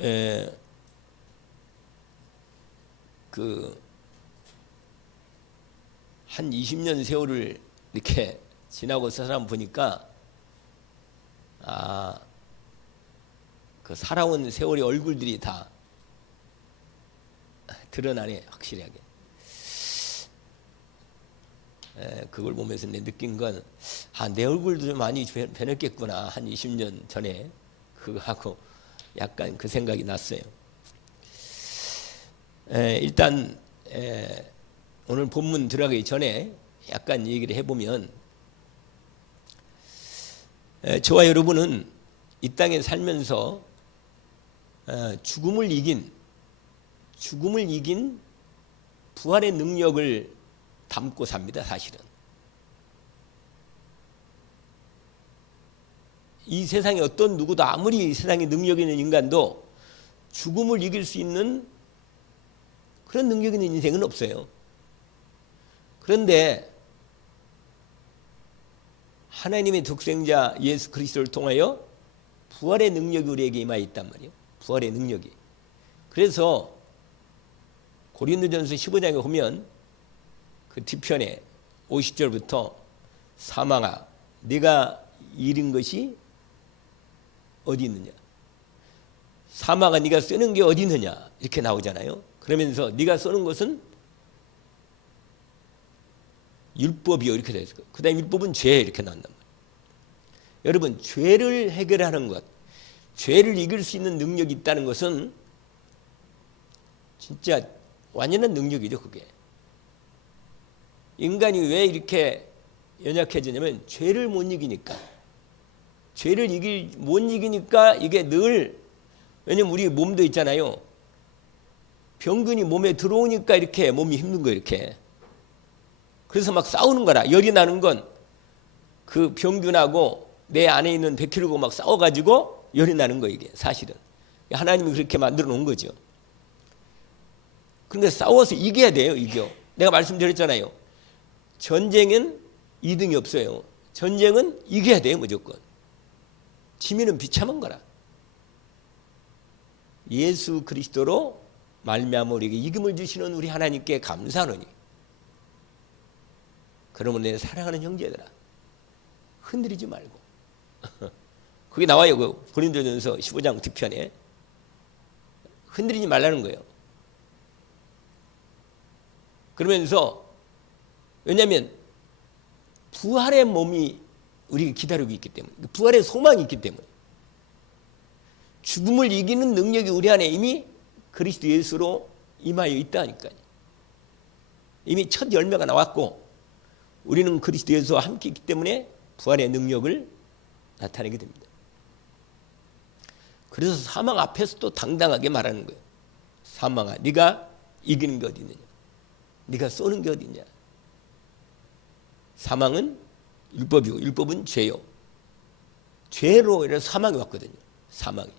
에, 그 한 20년 세월을 이렇게 지나고 사람 보니까 그 살아온 세월의 얼굴들이 다 드러나네, 확실하게. 그걸 보면서 내 느낀 건, 내 얼굴도 좀 많이 변했겠구나, 한 20년 전에. 그거 하고 약간 그 생각이 났어요. 일단 오늘 본문 들어가기 전에 약간 얘기를 해보면, 저와 여러분은 이 땅에 살면서 죽음을 이긴 부활의 능력을 담고 삽니다. 사실은 이 세상에 어떤 누구도, 아무리 이 세상에 능력 있는 인간도 죽음을 이길 수 있는 그런 능력 있는 인생은 없어요. 그런데 하나님의 독생자 예수 그리스도를 통하여 부활의 능력이 우리에게 임하여 있단 말이에요. 부활의 능력이. 그래서 고린도전서 15장에 보면 그 뒤편에 50절부터 사망아 네가 잃은 것이 어디 있느냐, 사망아 네가 쓰는 게 어디 있느냐, 이렇게 나오잖아요. 그러면서 네가 쓰는 것은 율법이요, 이렇게 되어 있어요. 그 다음에 율법은 죄, 이렇게 나온단 말이에요. 여러분, 죄를 해결하는 것, 죄를 이길 수 있는 능력이 있다는 것은 진짜 완전한 능력이죠. 그게 인간이 왜 이렇게 연약해지냐면 죄를 못 이기니까. 죄를 못 이기니까 이게 늘, 왜냐면 우리 몸도 있잖아요. 병균이 몸에 들어오니까 이렇게 몸이 힘든 거예요. 이렇게. 그래서 막 싸우는 거라. 열이 나는 건 그 병균하고 내 안에 있는 백혈하고 막 싸워가지고 열이 나는 거예요. 이게 사실은 하나님이 그렇게 만들어 놓은 거죠. 그러니까 싸워서 이겨야 돼요. 이겨. 내가 말씀드렸잖아요. 전쟁은 2등이 없어요. 전쟁은 이겨야 돼요. 무조건. 지면은 비참한 거라. 예수 그리스도로 말미암아 우리에게 이김을 주시는 우리 하나님께 감사하노니. 그러면 내 사랑하는 형제들아, 흔들리지 말고. 그게 나와요. 그 고린도전서 15장 뒤편에. 흔들리지 말라는 거예요. 그러면서, 왜냐하면 부활의 몸이 우리가 기다리고 있기 때문에, 부활의 소망이 있기 때문에, 죽음을 이기는 능력이 우리 안에 이미 그리스도 예수로 임하여 있다니까요. 이미 첫 열매가 나왔고 우리는 그리스도 예수와 함께 있기 때문에 부활의 능력을 나타내게 됩니다. 그래서 사망 앞에서도 당당하게 말하는 거예요. 사망아, 네가 이기는 게 어디 있느냐, 네가 쏘는 게 어디 있냐. 사망은 율법이고 율법은 죄요. 죄로 인해서 사망이 왔거든요. 사망이.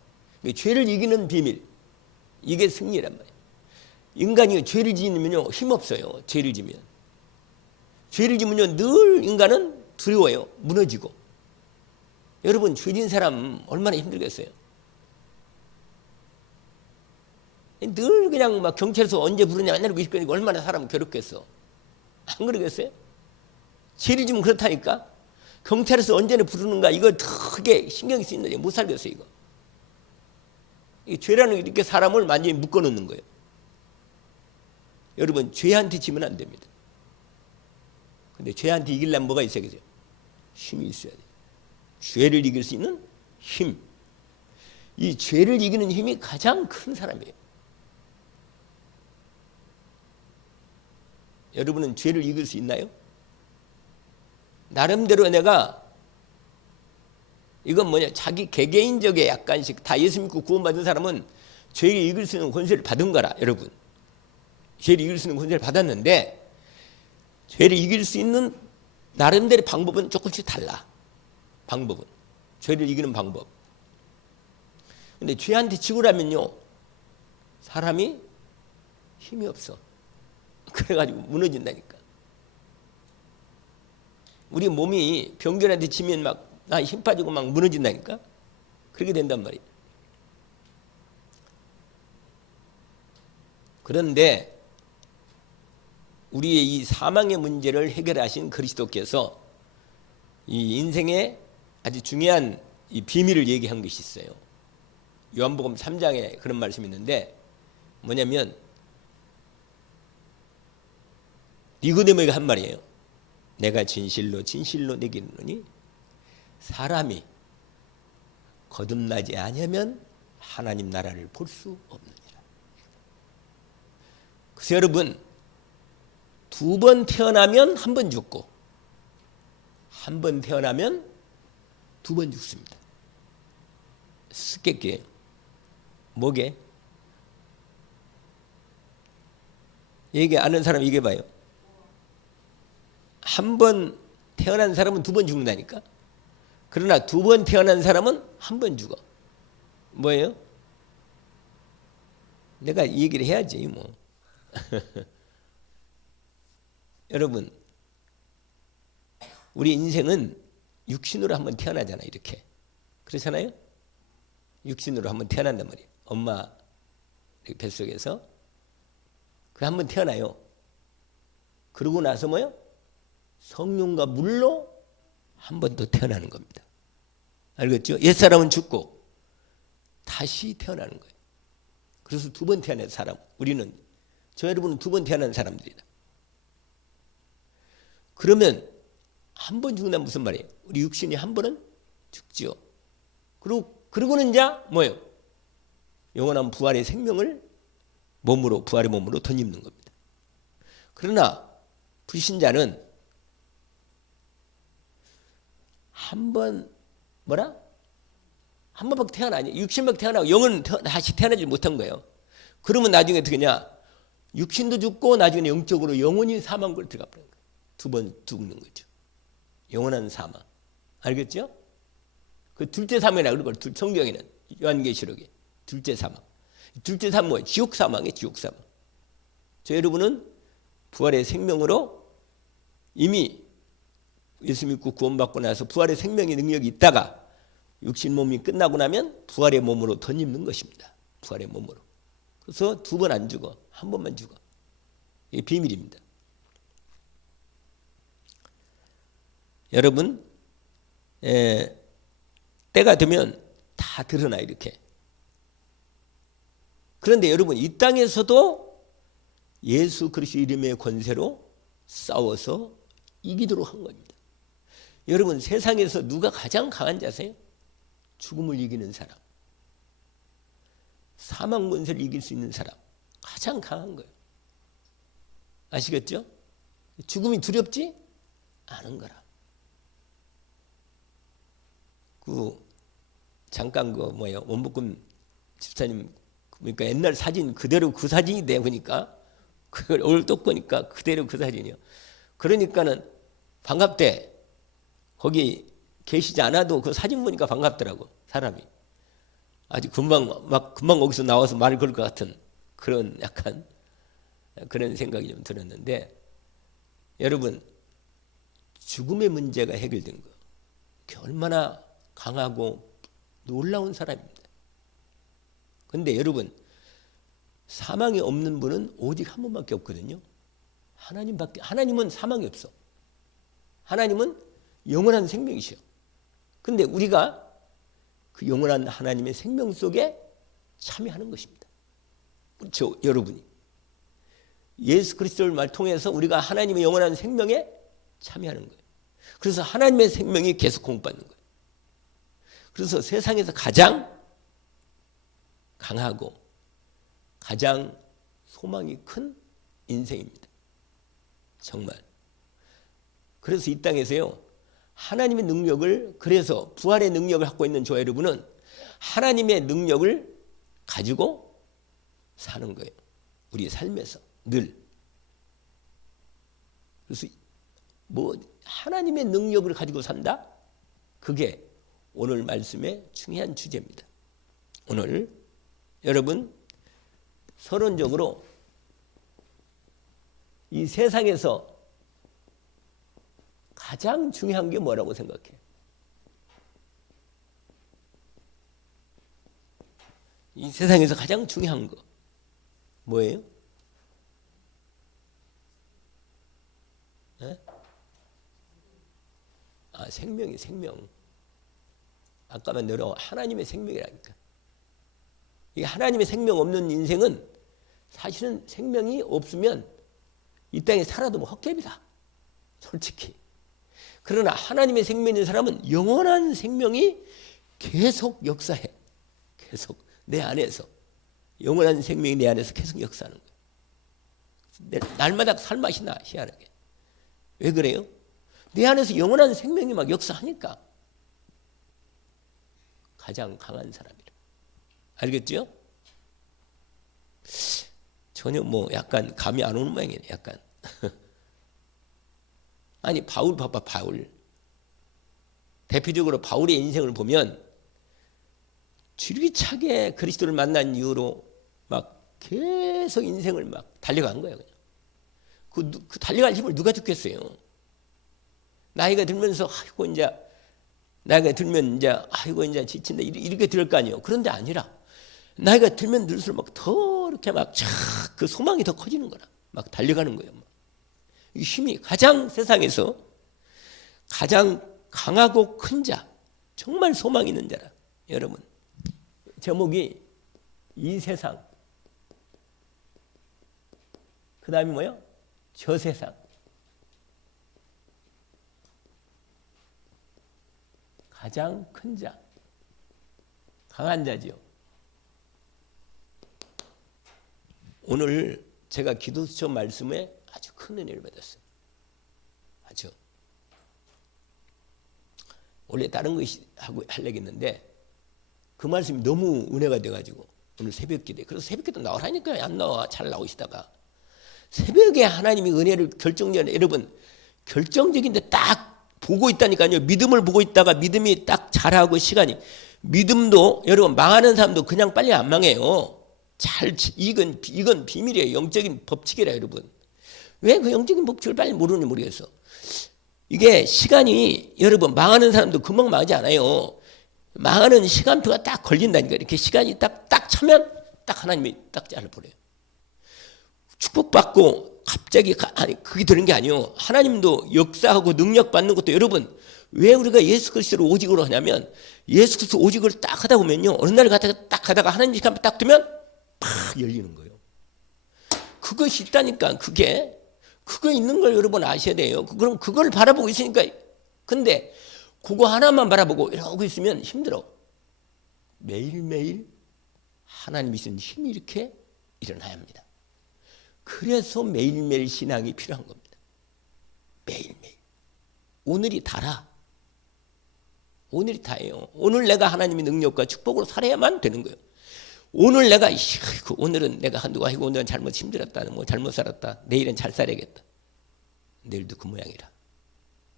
죄를 이기는 비밀, 이게 승리란 말이에요. 인간이 죄를 지으면요 힘없어요. 죄를 지면요 늘 인간은 두려워요. 무너지고. 여러분, 죄진 사람 얼마나 힘들겠어요. 늘 그냥 막 경찰서 언제 부르냐 맨날 그러고 있으니까 얼마나 사람 괴롭겠어. 안 그러겠어요? 죄를 지면 그렇다니까. 경찰에서 언제나 부르는가, 이거 크게 신경이 쓰이는데 못 살겠어요. 이거. 이 죄라는 이렇게 사람을 완전히 묶어놓는 거예요. 여러분, 죄한테 지면 안 됩니다. 근데 죄한테 이기려면 뭐가 있어야겠어요? 힘이 있어야 돼요. 죄를 이길 수 있는 힘. 이 죄를 이기는 힘이 가장 큰 사람이에요. 여러분은 죄를 이길 수 있나요? 나름대로 내가, 이건 뭐냐, 자기 개개인적에 약간씩, 다 예수 믿고 구원받은 사람은 죄를 이길 수 있는 권세를 받은 거라. 여러분, 죄를 이길 수 있는 권세를 받았는데, 죄를 이길 수 있는 나름대로 방법은 조금씩 달라. 방법은, 죄를 이기는 방법. 근데 죄한테 지고라면요 사람이 힘이 없어. 그래가지고 무너진다니까. 우리 몸이 병균한테 치면 막 나 힘 빠지고 막 무너진다니까. 그렇게 된단 말이에요. 그런데 우리의 이 사망의 문제를 해결하신 그리스도께서 이 인생의 아주 중요한 이 비밀을 얘기한 것이 있어요. 요한복음 3장에 그런 말씀이 있는데 뭐냐면 니고데모에게 한 말이에요. 내가 진실로 진실로 내게 이르노니 사람이 거듭나지 아니하면 하나님 나라를 볼 수 없느니라. 그래서 여러분, 두 번 태어나면 한 번 죽고 한 번 태어나면 두 번 죽습니다. 수수께끼 뭐게? 얘기 아는 사람 얘기해봐요. 한 번 태어난 사람은 두 번 죽는다니까. 그러나 두 번 태어난 사람은 한 번 죽어. 뭐예요? 내가 이 얘기를 해야지 뭐. 여러분, 우리 인생은 육신으로 한번 태어나잖아. 이렇게 그렇잖아요. 육신으로 한번 태어난단 말이에요. 엄마 뱃속에서 그 한번 태어나요. 그러고 나서 뭐요? 성령과 물로 한 번 더 태어나는 겁니다. 알겠죠? 옛사람은 죽고 다시 태어나는 거예요. 그래서 두 번 태어난 사람, 우리는, 저 여러분은 두 번 태어난 사람들이다. 그러면 한 번 죽는다면 무슨 말이에요? 우리 육신이 한 번은 죽죠. 그러고는 이제 뭐예요? 영원한 부활의 생명을 몸으로, 부활의 몸으로 덧입는 겁니다. 그러나 불신자는 한 번 뭐라? 한 번밖에 태어나니 육신밖에 태어나고 영은 다시 태어나지 못한 거예요. 그러면 나중에 어떻게 하냐? 육신도 죽고 나중에 영적으로 영원히 사망을 들어가 버리는 거예요. 두 번 죽는 거죠. 영원한 사망. 알겠죠? 그 둘째 사망이라고 그러고 성경에는 요한계시록에 둘째 사망. 둘째 사망은 뭐예요? 지옥 사망이에요. 지옥 사망. 저 여러분은 부활의 생명으로 이미 예수 믿고 구원받고 나서 부활의 생명의 능력이 있다가 육신 몸이 끝나고 나면 부활의 몸으로 덧입는 것입니다. 부활의 몸으로. 그래서 두 번 안 죽어. 한 번만 죽어. 이게 비밀입니다. 여러분, 때가 되면 다 드러나 이렇게. 그런데 여러분, 이 땅에서도 예수 그리스도 이름의 권세로 싸워서 이기도록 한 겁니다. 여러분, 세상에서 누가 가장 강한 자세요? 죽음을 이기는 사람, 사망 권세를 이길 수 있는 사람, 가장 강한 거예요. 아시겠죠? 죽음이 두렵지 않은 거라. 잠깐 원복금 집사님 그러니까 옛날 사진 그대로 그 사진이 돼 보니까 그걸 오늘 또 보니까 그대로 그 사진이요. 그러니까는 반갑대. 거기 계시지 않아도 그 사진 보니까 반갑더라고 사람이. 아주 금방 거기서 나와서 말을 걸 것 같은 그런 약간 그런 생각이 좀 들었는데 여러분 죽음의 문제가 해결된 거. 얼마나 강하고 놀라운 사람입니다. 그런데 여러분 사망이 없는 분은 오직 한 분밖에 없거든요. 하나님은 사망이 없어. 하나님은 영원한 생명이시요. 그런데 우리가 그 영원한 하나님의 생명 속에 참여하는 것입니다. 그렇죠, 여러분이. 예수 그리스도를 말 통해서 우리가 하나님의 영원한 생명에 참여하는 거예요. 그래서 하나님의 생명이 계속 공급받는 거예요. 그래서 세상에서 가장 강하고 가장 소망이 큰 인생입니다. 정말. 그래서 이 땅에서요. 하나님의 능력을 그래서 부활의 능력을 갖고 있는 저 여러분은 하나님의 능력을 가지고 사는 거예요. 우리의 삶에서 늘. 그래서 하나님의 능력을 가지고 산다? 그게 오늘 말씀의 중요한 주제입니다. 오늘 여러분 서론적으로 이 세상에서 가장 중요한 게 뭐라고 생각해? 이 세상에서 가장 중요한 거 뭐예요? 생명이 생명. 아까만 너로 하나님의 생명이라니까. 이 하나님의 생명 없는 인생은 사실은 생명이 없으면 이 땅에 살아도 뭐 헛개비다. 솔직히. 그러나 하나님의 생명 있는 사람은 영원한 생명이 계속 역사해. 계속 내 안에서. 영원한 생명이 내 안에서 계속 역사하는 거예요. 날마다 살맛이 나, 희한하게. 왜 그래요? 내 안에서 영원한 생명이 막 역사하니까. 가장 강한 사람이라. 알겠죠? 전혀 뭐 약간 감이 안 오는 모양이네, 약간. 아니, 바울 봐봐, 바울. 대표적으로 바울의 인생을 보면 줄기차게 그리스도를 만난 이후로 막 계속 인생을 막 달려간 거예요. 그냥. 그 달려갈 힘을 누가 줬겠어요? 나이가 들면서 아이고 이제 나이가 들면 이제 아이고 이제 지친다 이렇게 들을 거 아니에요. 그런데 아니라 나이가 들면 들수록 막 더 이렇게 막 그 소망이 더 커지는 거라. 막 달려가는 거예요. 이 힘이 가장 세상에서 가장 강하고 큰 자, 정말 소망 있는 자라. 여러분, 제목이 이 세상, 그 다음이 뭐요? 저 세상. 가장 큰 자, 강한 자지요. 오늘 제가 기도수첩 말씀에 아주 큰 은혜를 받았어요. 아주. 원래 다른 거 하려고 했는데 그 말씀이 너무 은혜가 돼가지고 오늘 새벽 기도에. 그래서 새벽 기도 나오라니까요. 안 나와. 잘 나오시다가. 새벽에 하나님이 은혜를 결정적인, 여러분, 결정적인데 딱 보고 있다니까요. 믿음을 보고 있다가 믿음이 딱 자라고 시간이. 믿음도 여러분 망하는 사람도 그냥 빨리 안 망해요. 이건 비밀이에요. 영적인 법칙이라 여러분. 왜 그 영적인 법칙을 빨리 모르는지 모르겠어. 이게 시간이 여러분 망하는 사람도 금방 망하지 않아요. 망하는 시간표가 딱 걸린다니까. 이렇게 시간이 딱 차면 딱 하나님이 딱 잘라버려요. 축복받고 갑자기 아니 그게 되는 게 아니에요. 하나님도 역사하고 능력 받는 것도 여러분 왜 우리가 예수 그리스도를 오직으로 하냐면 예수 그리스도 오직을 딱 하다 보면요. 어느 날 딱 하다가 하나님 시간 딱 두면 팍 열리는 거예요. 그것이 있다니까. 그거 있는 걸 여러분 아셔야 돼요. 그럼 그걸 바라보고 있으니까. 근데 그거 하나만 바라보고 이러고 있으면 힘들어. 매일매일 하나님이 주신 힘이 이렇게 일어나야 합니다. 그래서 매일매일 신앙이 필요한 겁니다. 매일매일. 오늘이 다라. 오늘이 다예요. 오늘 내가 하나님의 능력과 축복으로 살아야만 되는 거예요. 오늘 내가 오늘은 내가 한두가 아니고 오늘은 잘못 힘들었다. 뭐 잘못 살았다. 내일은 잘 살아야겠다. 내일도 그 모양이라.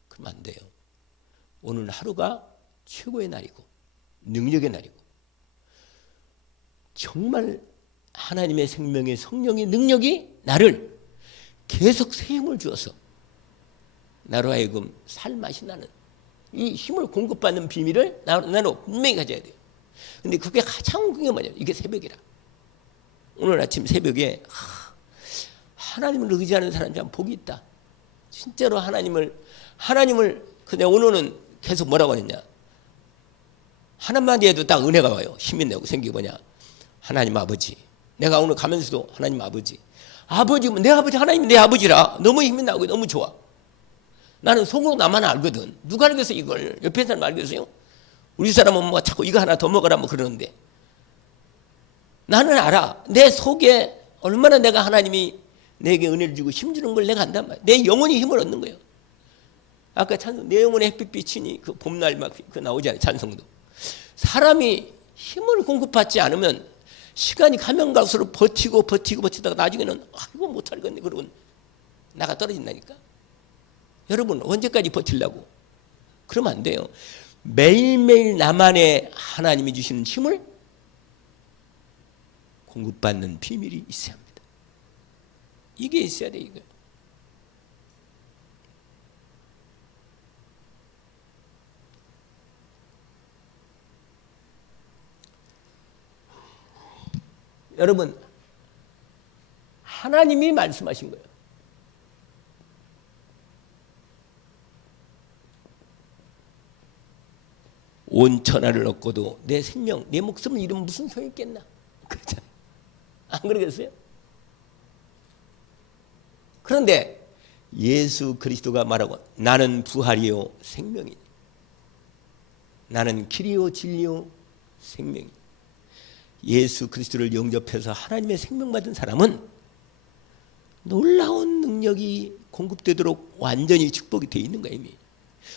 그러면 안 돼요. 오늘 하루가 최고의 날이고 능력의 날이고 정말 하나님의 생명의 성령의 능력이 나를 계속 새 힘을 주어서 나로 하여금 살맛이 나는 이 힘을 공급받는 비밀을 나로 분명히 가져야 돼요. 근데 그게 가장 그게 뭐냐? 이게 새벽이라. 오늘 아침 새벽에 하나님을 의지하는 사람이 참 복이 있다. 진짜로 하나님을 근데 오늘은 계속 뭐라고 했냐? 하나만 해도 딱 은혜가 와요. 힘이 나고 생기고 뭐냐? 하나님 아버지. 내가 오늘 가면서도 하나님 아버지. 아버지면 내 아버지 하나님이 내 아버지라 너무 힘이 나고 너무 좋아. 나는 속으로 나만 알거든. 누가 알겠어 이걸? 옆에 사람 알겠어요? 우리 사람은 뭐 자꾸 이거 하나 더 먹으라 뭐 그러는데 나는 알아. 내 속에 얼마나 내가 하나님이 내게 은혜를 주고 힘주는 걸 내가 안단 말이야. 내 영혼이 힘을 얻는 거예요. 아까 내 영혼의 햇빛 비치니 그 봄날 막 그 나오잖아요. 찬송도. 사람이 힘을 공급받지 않으면 시간이 가면 갈수록 버티다가 나중에는 이거 못하겠네 그러고 나가 떨어진다니까. 여러분 언제까지 버틸라고? 그러면 안 돼요. 매일매일 나만의 하나님이 주시는 힘을 공급받는 비밀이 있어야 합니다. 이게 있어야 돼 이거. 여러분 하나님이 말씀하신 거예요. 온 천하를 얻고도 내 생명, 내 목숨을 잃으면 무슨 소용이 있겠나? 그렇잖아요. 안 그러겠어요? 그런데 예수 그리스도가 말하고 나는 부활이요 생명이니 나는 길이요 진리요 생명이니 예수 그리스도를 영접해서 하나님의 생명 받은 사람은 놀라운 능력이 공급되도록 완전히 축복이 되어 있는 거예요 이미.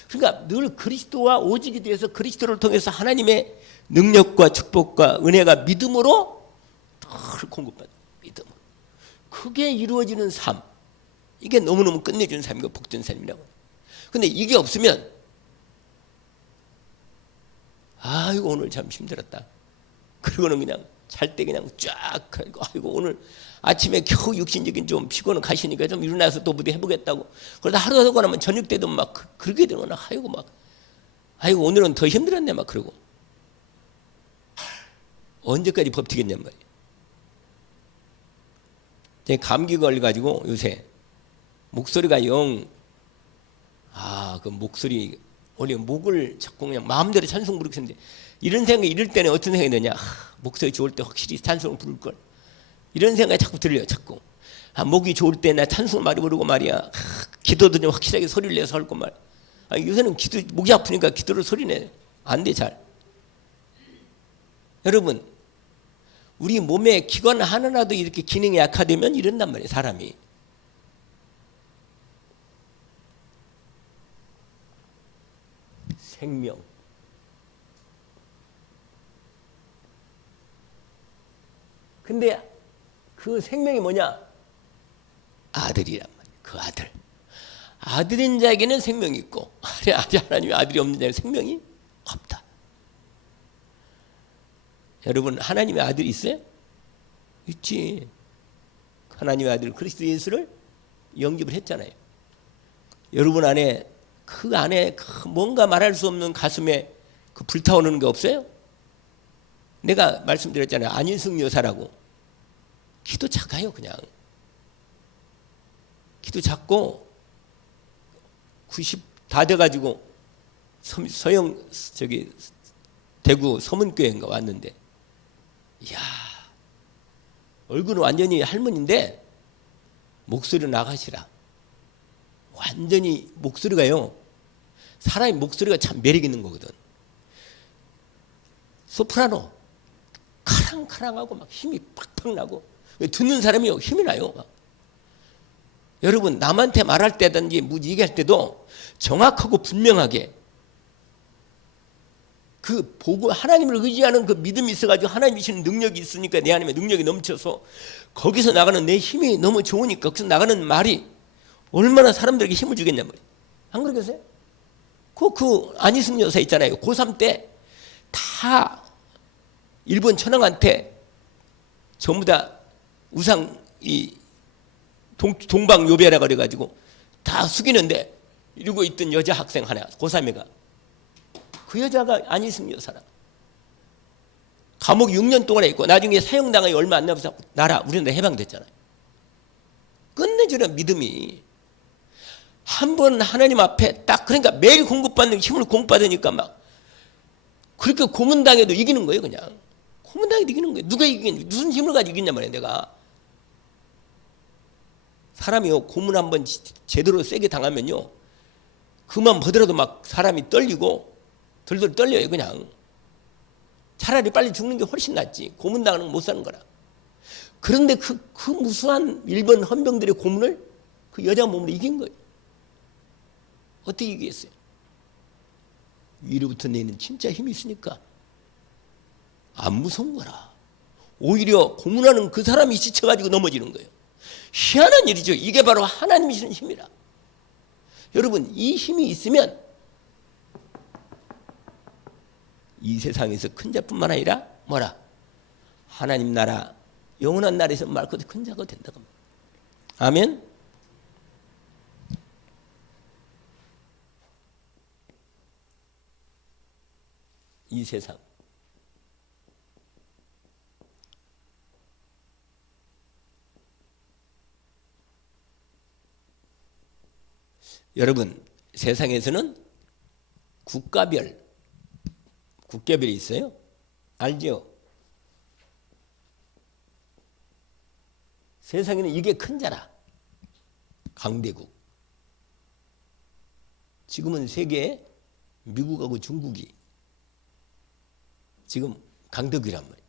그러니까 늘 그리스도와 오직이 되어서 그리스도를 통해서 하나님의 능력과 축복과 은혜가 믿음으로 늘 공급받는 믿음. 그게 이루어지는 삶. 이게 너무너무 끝내주는 삶이고 복된 삶이라고. 근데 이게 없으면 아이고 오늘 참 힘들었다. 그리고는 그냥 잘 때 그냥 쫙 아이고 오늘 아침에 겨우 육신적인 좀 피곤은 가시니까 좀 일어나서 또 무대 해보겠다고. 그러다 하루 하고 나면 저녁 때도 막 그렇게 되거나 아이고 막 아이고 오늘은 더 힘들었네 막 그러고. 언제까지 버티겠냔 말이에요. 제 감기 걸려가지고 요새 목소리가 그 목소리 원래 목을 자꾸 그냥 마음대로 찬송 부르고 있는데 이런 생각이 이럴 때는 어떤 생각이 드냐? 목소리 좋을 때 확실히 찬송을 부를 걸. 이런 생각이 자꾸 들려요. 자꾸. 목이 좋을 때 나 찬송 많이 부르고 말이야. 기도도 좀 확실하게 소리를 내서 할 거 말. 요새는 목이 아프니까 기도를 소리내. 안 돼 잘. 여러분 우리 몸의 기관 하나라도 이렇게 기능이 약화되면 이런단 말이에요. 사람이. 생명. 근데 그 생명이 뭐냐? 아들이란 말이에요. 그 아들. 아들인 자에게는 생명이 있고 하나님의 아들이 없는 자에게는 생명이 없다. 여러분 하나님의 아들이 있어요? 있지. 하나님의 아들 그리스도 예수를 영접을 했잖아요. 여러분 안에 그 뭔가 말할 수 없는 가슴에 그 불타오르는 게 없어요? 내가 말씀드렸잖아요. 안인숙 여사라고. 기도 작아요 그냥. 기도 작고 90 다 돼가지고 대구 서문교회인가 왔는데 이야 얼굴은 완전히 할머니인데 목소리는 나가시라. 완전히 목소리가요. 사람의 목소리가 참 매력 있는 거거든. 소프라노 카랑카랑하고 막 힘이 팍팍 나고 듣는 사람이 힘이 나요. 막. 여러분 남한테 말할 때든지 얘기할 때도 정확하고 분명하게 그 보고 하나님을 의지하는 그 믿음이 있어가지고 하나님이 주시는 능력이 있으니까 내 안에 능력이 넘쳐서 거기서 나가는 내 힘이 너무 좋으니까 거기서 나가는 말이 얼마나 사람들에게 힘을 주겠냔 말이에요. 안 그러겠어요? 그 안희승 여사 있잖아요. 고3 때 다 일본 천황한테 전부 다 우상 동방요배라 그래가지고 다 숙이는데 이러고 있던 여자 학생 하나 고3애가 그 여자가 안희승 여사라. 감옥 6년 동안 있고 나중에 사형당하기 얼마 안 남아서 우리나라 해방됐잖아요. 끝내주는 믿음이 한 번 하나님 앞에 딱 그러니까 매일 공급받는 힘을 공급받으니까 막 그렇게 고문당해도 이기는 거예요 그냥. 고문당해도 이기는 거예요. 누가 이기겠냐. 무슨 힘을 가지고 이기냐 말이에요 내가. 사람이요 고문 한번 제대로 세게 당하면요 그만 보더라도 막 사람이 떨리고 덜덜 떨려요 그냥. 차라리 빨리 죽는 게 훨씬 낫지. 고문당하는 건 못 사는 거라. 그런데 그 무수한 일본 헌병들의 고문을 그 여자 몸으로 이긴 거예요. 어떻게 이기겠어요? 위로부터 내는 진짜 힘이 있으니까 안 무서운 거라. 오히려 고문하는 그 사람이 지쳐가지고 넘어지는 거예요. 희한한 일이죠. 이게 바로 하나님이 주시는 힘이라. 여러분 이 힘이 있으면 이 세상에서 큰 자뿐만 아니라 뭐라? 하나님 나라 영원한 나라에서 말고 큰 자가 된다고 합니다. 아멘. 이 세상 여러분 세상에서는 국가별 국가별이 있어요? 알죠? 세상에는 이게 큰 자라. 강대국. 지금은 세계에 미국하고 중국이 지금 강대국이란 말이에요.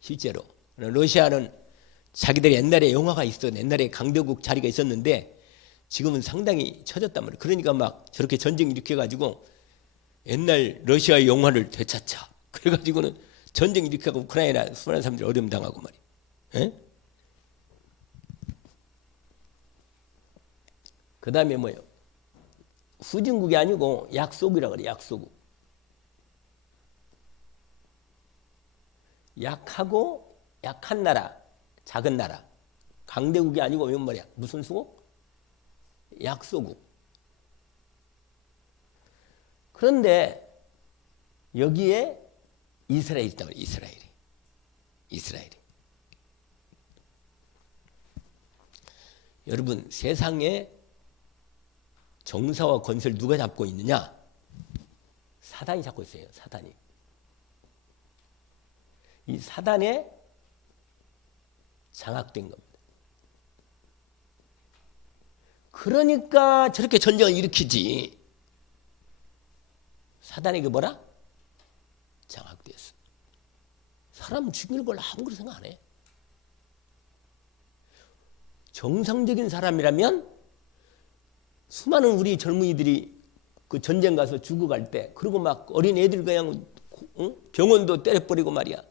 실제로. 러시아는 자기들 옛날에 영화가 있어. 옛날에 강대국 자리가 있었는데 지금은 상당히 처졌단 말이에요. 그러니까 막 저렇게 전쟁 일으켜가지고 옛날 러시아의 영화를 되찾자. 그래가지고는 전쟁 일으켜가지고 우크라이나 수많은 사람들이 어려움 당하고 말이에요. 에? 그 다음에 뭐예요? 후진국이 아니고 약소국이라고 그래요. 약소국. 약하고 약한 나라, 작은 나라. 강대국이 아니고 이건 뭐야? 무슨 수국? 약소국. 그런데 여기에 이스라엘이 있다고 그래요. 이스라엘이. 여러분, 세상에 정사와 건설을 누가 잡고 있느냐? 사단이 잡고 있어요. 사단이. 이 사단에 장악된 겁니다. 그러니까 저렇게 전쟁을 일으키지. 사단에게 뭐라? 장악되었어. 사람 죽이는 걸 아무것도 생각 안 해. 정상적인 사람이라면 수많은 우리 젊은이들이 그 전쟁 가서 죽어갈 때, 그리고 막 어린 애들 그냥 병원도 때려버리고 말이야.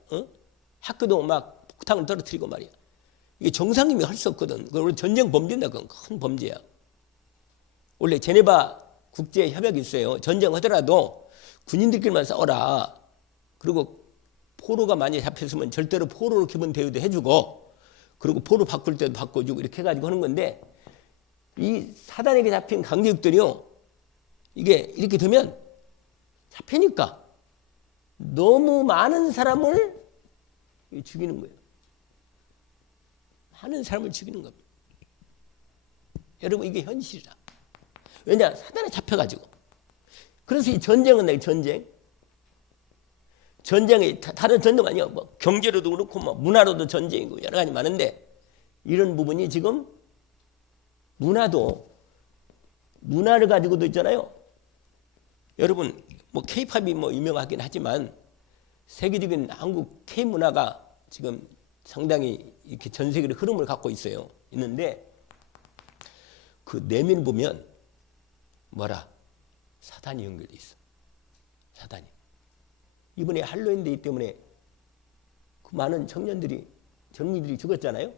학교도 막 폭탄을 떨어뜨리고 말이야. 이게 정상이면 할 수 없거든. 그건 전쟁 범죄다. 그건 큰 범죄야. 원래 제네바 국제 협약이 있어요. 전쟁하더라도 군인들끼리만 싸워라. 그리고 포로가 많이 잡혔으면 절대로 포로로 기본 대우도 해주고, 그리고 포로 바꿀 때도 바꿔주고 이렇게 해가지고 하는 건데, 이 사단에게 잡힌 강대국들이요, 이게 이렇게 되면 잡히니까 너무 많은 사람을 죽이는 거예요. 많은 사람을 죽이는 겁니다. 여러분, 이게 현실이라. 왜냐? 사단에 잡혀가지고. 그래서 이 전쟁은 전쟁이 다른 전쟁 아니야. 뭐 경제로도 그렇고 뭐 문화로도 전쟁이고 여러 가지 많은데, 이런 부분이 지금 문화를 가지고도 있잖아요. 여러분, 뭐 K-팝이 뭐 유명하긴 하지만 세계적인 한국 K-문화가 지금 상당히 이렇게 전 세계로 흐름을 갖고 있는데, 그 내면 보면 뭐라? 사단이 연결돼 있어. 사단이. 이번에 할로윈 데이 때문에 그 많은 젊은이들이 죽었잖아요.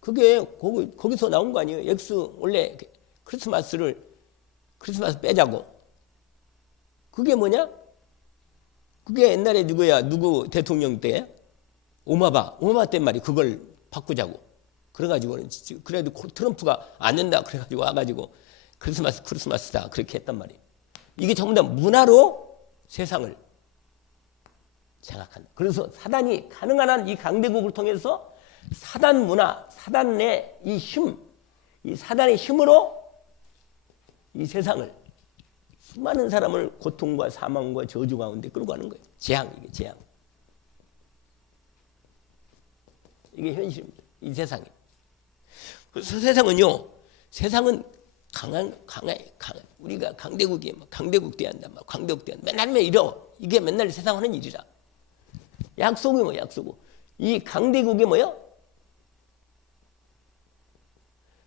그게 거기서 나온 거 아니에요? 원래 크리스마스 빼자고. 그게 뭐냐? 그게 옛날에 누구 대통령 때? 오바마 때 말이 그걸 바꾸자고. 그래가지고, 그래도 트럼프가 안 된다. 그래가지고 와가지고 크리스마스다. 그렇게 했단 말이에요. 이게 전부 다 문화로 세상을 장악한다. 그래서 사단이 가능한 한 이 강대국을 통해서 사단 문화, 사단의 이 사단의 힘으로 이 세상을, 수많은 사람을 고통과 사망과 저주 가운데 끌고 가는 거예요. 이게 재앙. 이게 현실입니다. 이 세상이. 그래서 세상은 강한. 우리가 강대국 대한다. 맨날 이게 맨날 세상 하는 일이라. 약속이 약속이. 이 강대국이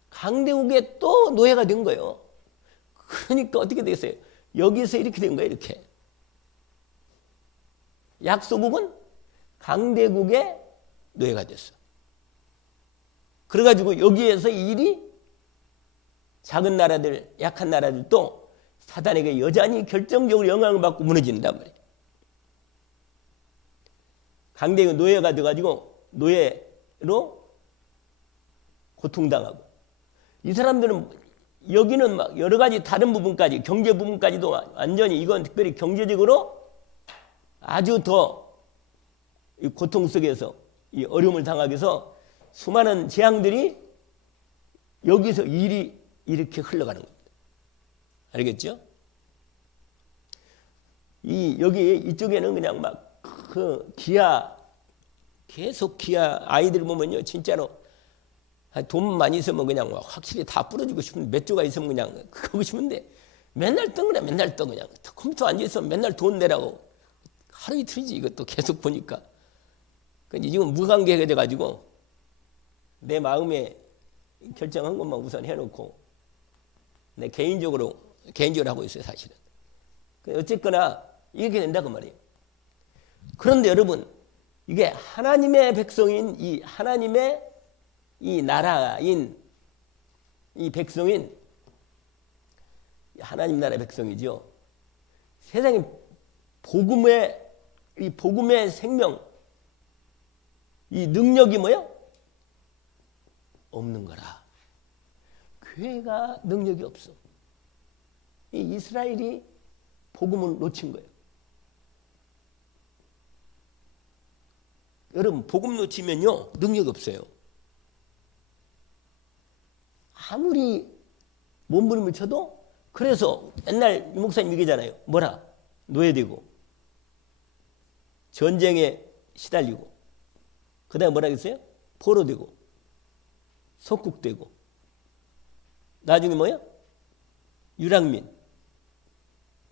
강대국에 또 노예가 된 거예요. 그러니까 어떻게 되겠어요? 여기서 이렇게 된 거예요, 이렇게. 약소국은 강대국의 노예가 됐어. 그래가지고 여기에서 일이 작은 나라들, 약한 나라들도 사단에게 여전히 결정적으로 영향을 받고 무너진단 말이에요. 강대국 노예가 돼가지고 노예로 고통당하고, 이 사람들은 여기는 막 여러 가지 다른 부분까지, 경제 부분까지도 완전히, 이건 특별히 경제적으로 아주 더 고통 속에서 이 어려움을 당하기 위해서 수많은 재앙들이 여기서 일이 이렇게 흘러가는 겁니다. 알겠죠? 여기 이쪽에는 그냥 막 그 계속 기아 아이들 보면요 진짜로 돈 많이 있으면 그냥 확실히 다 부러지고 싶은데 몇 조가 있으면 그냥 그거 싶은데 맨날 떠 맨날 떠 그냥 컴퓨터 앉아 있으면 맨날 돈 내라고 하루 이틀이지 이것도 계속 보니까. 근데 지금 무관계가 돼가지고 내 마음에 결정한 것만 우선 해놓고 내 개인적으로 하고 있어요 사실은. 어쨌거나 이렇게 된다고 말이에요. 그런데 여러분 이게 하나님의 백성인 이 하나님의 이 나라인 이 백성인 하나님 나라의 백성이죠. 세상에 복음의 생명 이 능력이 뭐야? 없는 거라. 교회가 능력이 없어. 이 이스라엘이 복음을 놓친 거예요. 여러분 복음 놓치면요 능력이 없어요. 아무리 몸부림을 쳐도. 그래서 옛날 유 목사님 얘기잖아요. 뭐라? 노예되고 전쟁에 시달리고 그 다음에 뭐라 했어요? 포로되고 속국되고 나중에 뭐야? 유랑민.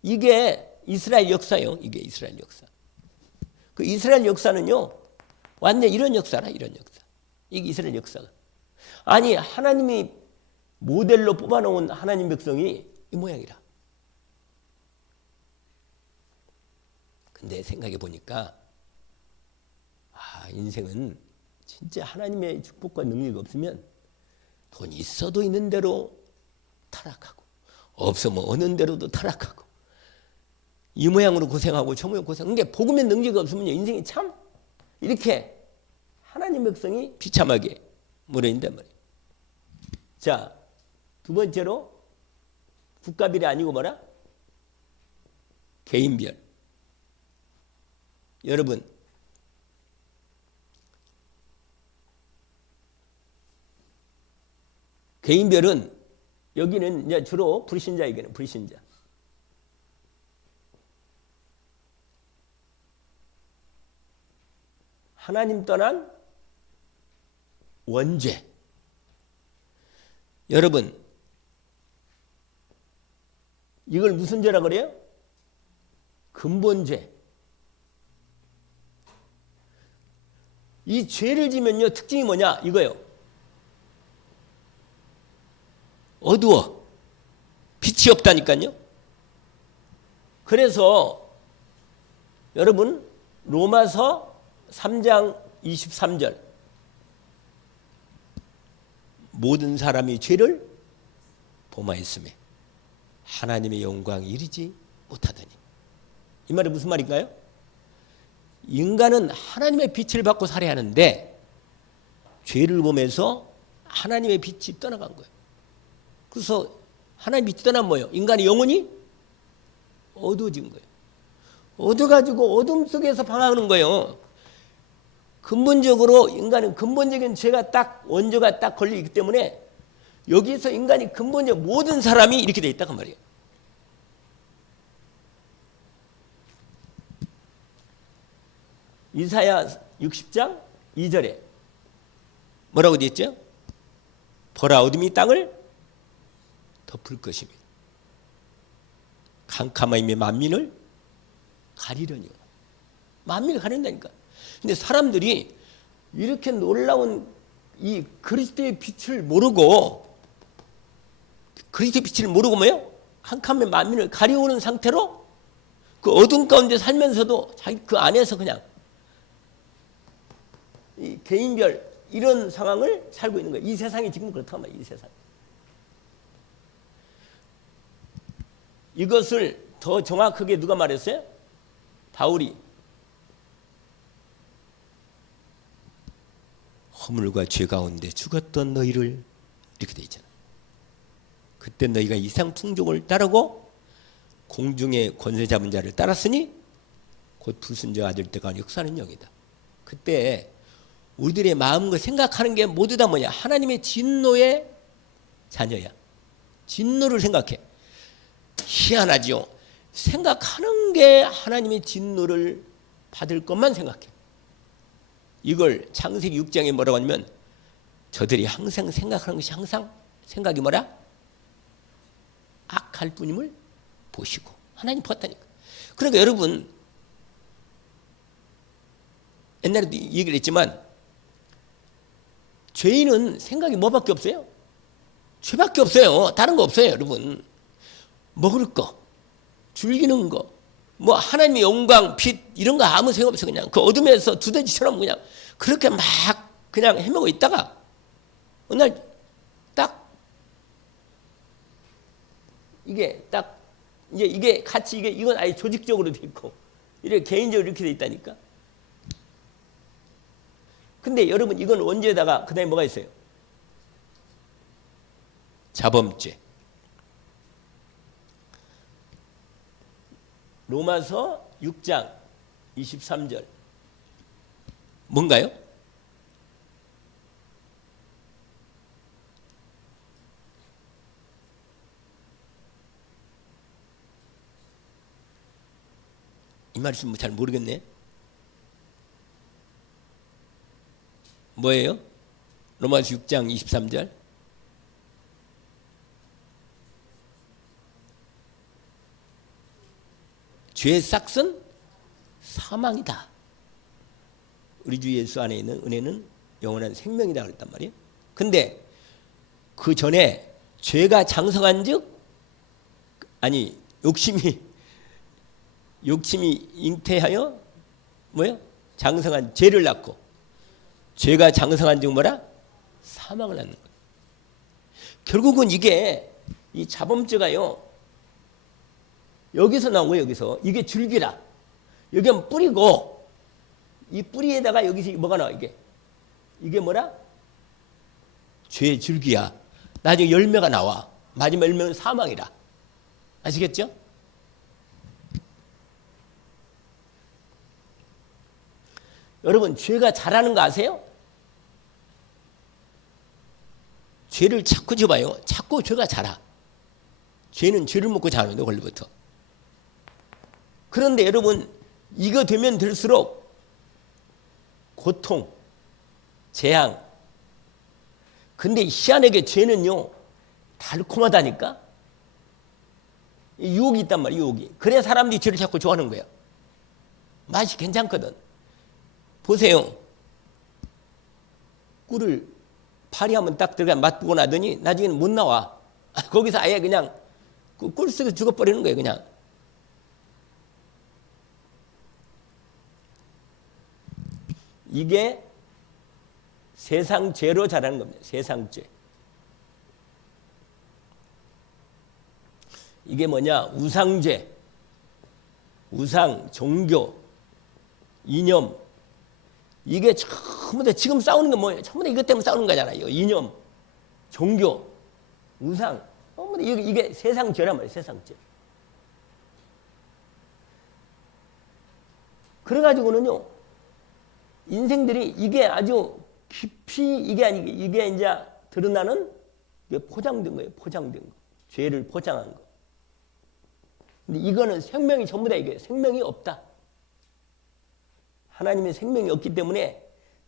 이게 이스라엘 역사예요. 이게 이스라엘 역사. 그 이스라엘 역사는요 완전 이런 역사라. 이런 역사. 이게 이스라엘 역사가. 아니 하나님이 모델로 뽑아놓은 하나님 백성이 이 모양이라. 근데 생각해 보니까 인생은 진짜 하나님의 축복과 능력이 없으면 돈 있어도 있는 대로 타락하고 없으면 어느 대로도 타락하고 이 모양으로 고생하고 저 모양 고생. 그러니까 복음의 능력이 없으면 인생이 참 이렇게 하나님 백성이 비참하게 몰려있단 말이에요. 자, 두 번째로 국가별이 아니고 뭐라? 개인별. 여러분 개인별은 여기는 이제 주로 불신자에게는 불신자. 하나님 떠난 원죄. 여러분 이걸 무슨 죄라 그래요? 근본죄. 이 죄를 지면요 특징이 뭐냐 이거요. 어두워. 빛이 없다니까요. 그래서 여러분 로마서 3장 23절 모든 사람이 죄를 범하였으며 하나님의 영광이 이르지 못하더니. 이 말이 무슨 말인가요? 인간은 하나님의 빛을 받고 살아야 하는데 죄를 범해서 하나님의 빛이 떠나간 거예요. 그래서 하나님의 빛이 떠나면 뭐예요? 인간의 영혼이 어두워진 거예요. 어두워가지고 어둠 속에서 방황하는 거예요. 근본적으로 인간은 근본적인 죄가 딱 원죄가 딱 걸려있기 때문에 여기서 인간이 근본적 모든 사람이 이렇게 돼 있다고 말이에요. 이사야 60장 2절에 뭐라고 되어 있죠? 보라 어둠이 땅을 덮을 것이며 캄캄함이 만민을 가리려니와. 만민을 가린다니까. 근데 사람들이 이렇게 놀라운 이 그리스도의 빛을 모르고 뭐예요? 캄캄한 만민을 가리우는 상태로 그 어둠 가운데 살면서도 자기 그 안에서 그냥 이 개인별 이런 상황을 살고 있는 거예요. 이 세상이 지금 그렇단 말이에요. 이 세상. 이것을 더 정확하게 누가 말했어요? 바울이. 허물과 죄 가운데 죽었던 너희를 이렇게 돼 있잖아. 그때 너희가 이상 풍족을 따르고 공중의 권세 잡은 자를 따랐으니 곧 불순종 아들 때가 역사하는 영이다. 그때 우리들의 마음과 생각하는 게 모두 다 뭐냐? 하나님의 진노의 자녀야. 진노를 생각해. 희한하죠. 생각하는 게 하나님의 진노를 받을 것만 생각해. 이걸 창세기 6장에 뭐라고 하냐면 저들이 항상 생각하는 것이 항상 생각이 뭐라? 악할 뿐임을 보시고 하나님 봤다니까. 그러니까 여러분 옛날에도 얘기를 했지만 죄인은 생각이 뭐밖에 없어요? 죄밖에 없어요. 다른 거 없어요, 여러분. 먹을 거, 즐기는 거, 뭐 하나님의 영광, 빛 이런 거 아무 생각 없어. 그냥 그 어둠에서 두더지처럼 그냥 그렇게 막 그냥 헤매고 있다가 어느 날 딱 이게 딱 이제 이게 같이 이건 아예 조직적으로 돼 있고 이렇게 개인적으로 이렇게 돼 있다니까. 근데 여러분 이건 원죄에다가 그다음에 뭐가 있어요? 자범죄. 로마서 6장 23절 뭔가요? 이 말씀 잘 모르겠네. 뭐예요? 로마서 6장 23절 죄의 싹은 사망이다. 우리 주 예수 안에 있는 은혜는 영원한 생명이다 그랬단 말이에요. 근데 그 전에 죄가 장성한 즉 아니 욕심이 잉태하여 뭐예요? 장성한 죄를 낳고 죄가 장성한 즉 뭐라? 사망을 낳는 거예요. 결국은 이게 이 자범죄가요. 여기서 나온 거예요. 여기서 이게 줄기라. 여기는 뿌리고 이 뿌리에다가 여기서 뭐가 나와? 이게 뭐라? 죄의 줄기야. 나중에 열매가 나와. 마지막 열매는 사망이라. 아시겠죠? 여러분 죄가 자라는 거 아세요? 죄를 자꾸 져봐요. 자꾸 죄가 자라. 죄는 죄를 먹고 자라는데 원래부터. 그런데 여러분 이거 되면 될수록 고통, 재앙. 근데 희한하게 죄는요 달콤하다니까. 유혹이 있단 말이에요. 유혹이. 그래야 사람들이 죄를 자꾸 좋아하는 거야. 맛이 괜찮거든. 보세요. 꿀을 파리하면 딱 들어가 맛보고 나더니 나중에는 못 나와. 거기서 아예 그냥 꿀 속에 죽어버리는 거예요. 그냥. 이게 세상 죄로 자라는 겁니다. 세상 죄. 이게 뭐냐? 우상죄, 우상, 종교, 이념. 이게 전부 다 지금 싸우는 게 뭐예요? 전부 다 이것 때문에 싸우는 거잖아요. 이념, 종교, 우상. 전부 다 이게 세상 죄란 말이에요. 세상 죄. 그래가지고는요, 인생들이 이게 아주 깊이 이게 이제 드러나는 포장된 거예요. 포장된 거. 죄를 포장한 거. 근데 이거는 생명이 전부 다 이게 생명이 없다. 하나님의 생명이 없기 때문에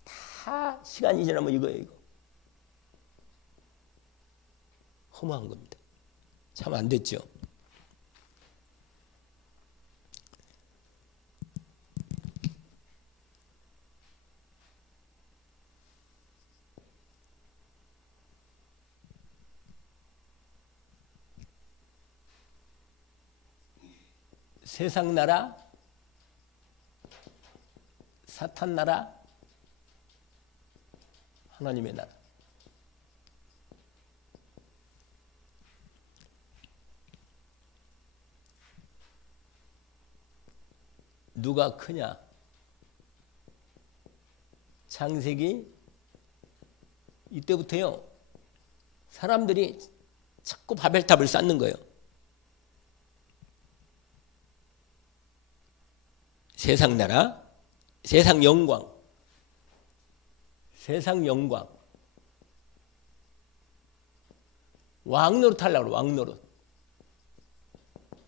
다 시간이 지나면 이거예요. 이거. 허무한 겁니다. 참 안 됐죠. 세상 나라, 사탄 나라, 하나님의 나라. 누가 크냐? 창세기 이때부터요. 사람들이 자꾸 바벨탑을 쌓는 거예요. 세상 나라, 세상 영광, 세상 영광. 왕노릇 하려고 그래, 왕노릇.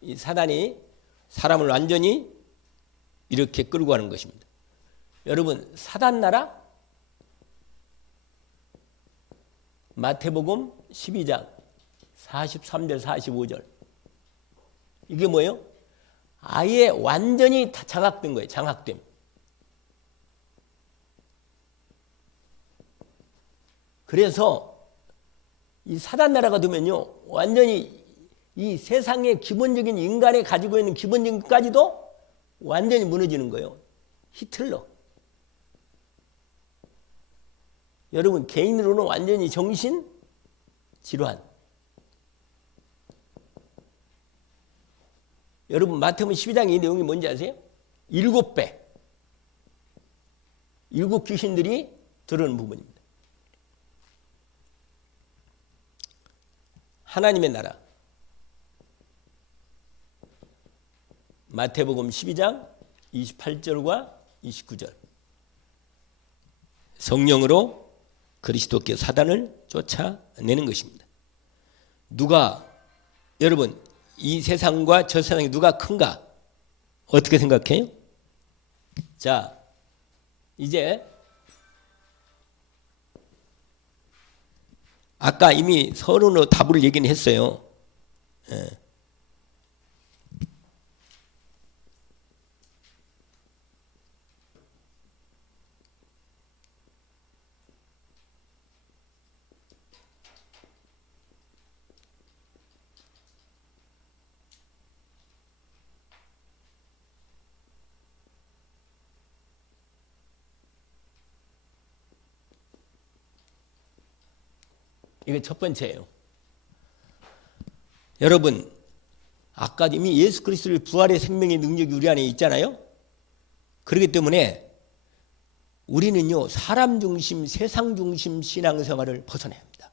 이 사단이 사람을 완전히 이렇게 끌고 가는 것입니다. 여러분, 사단 나라 마태복음 12장 43절 45절 이게 뭐예요? 아예 완전히 다 장악된 거예요. 장악됨. 그래서 이 사단 나라가 되면요, 완전히 이 세상의 기본적인 인간이 가지고 있는 기본적인 것까지도 완전히 무너지는 거예요. 히틀러. 여러분, 개인으로는 완전히 정신 질환. 여러분, 마태복음 12장 이 내용이 뭔지 아세요? 7배. 7 귀신들이 들어오는 부분입니다. 하나님의 나라. 마태복음 12장 28절과 29절. 성령으로 그리스도께 사단을 쫓아내는 것입니다. 누가, 여러분, 이 세상과 저 세상이 누가 큰가? 어떻게 생각해요? 자, 이제 아까 이미 서론으로 답을 얘기는 했어요. 예. 이게 첫 번째예요. 여러분, 아까 이미 예수 그리스도의 부활의 생명의 능력이 우리 안에 있잖아요. 그렇기 때문에 우리는요, 사람 중심, 세상 중심 신앙생활을 벗어내야 합니다.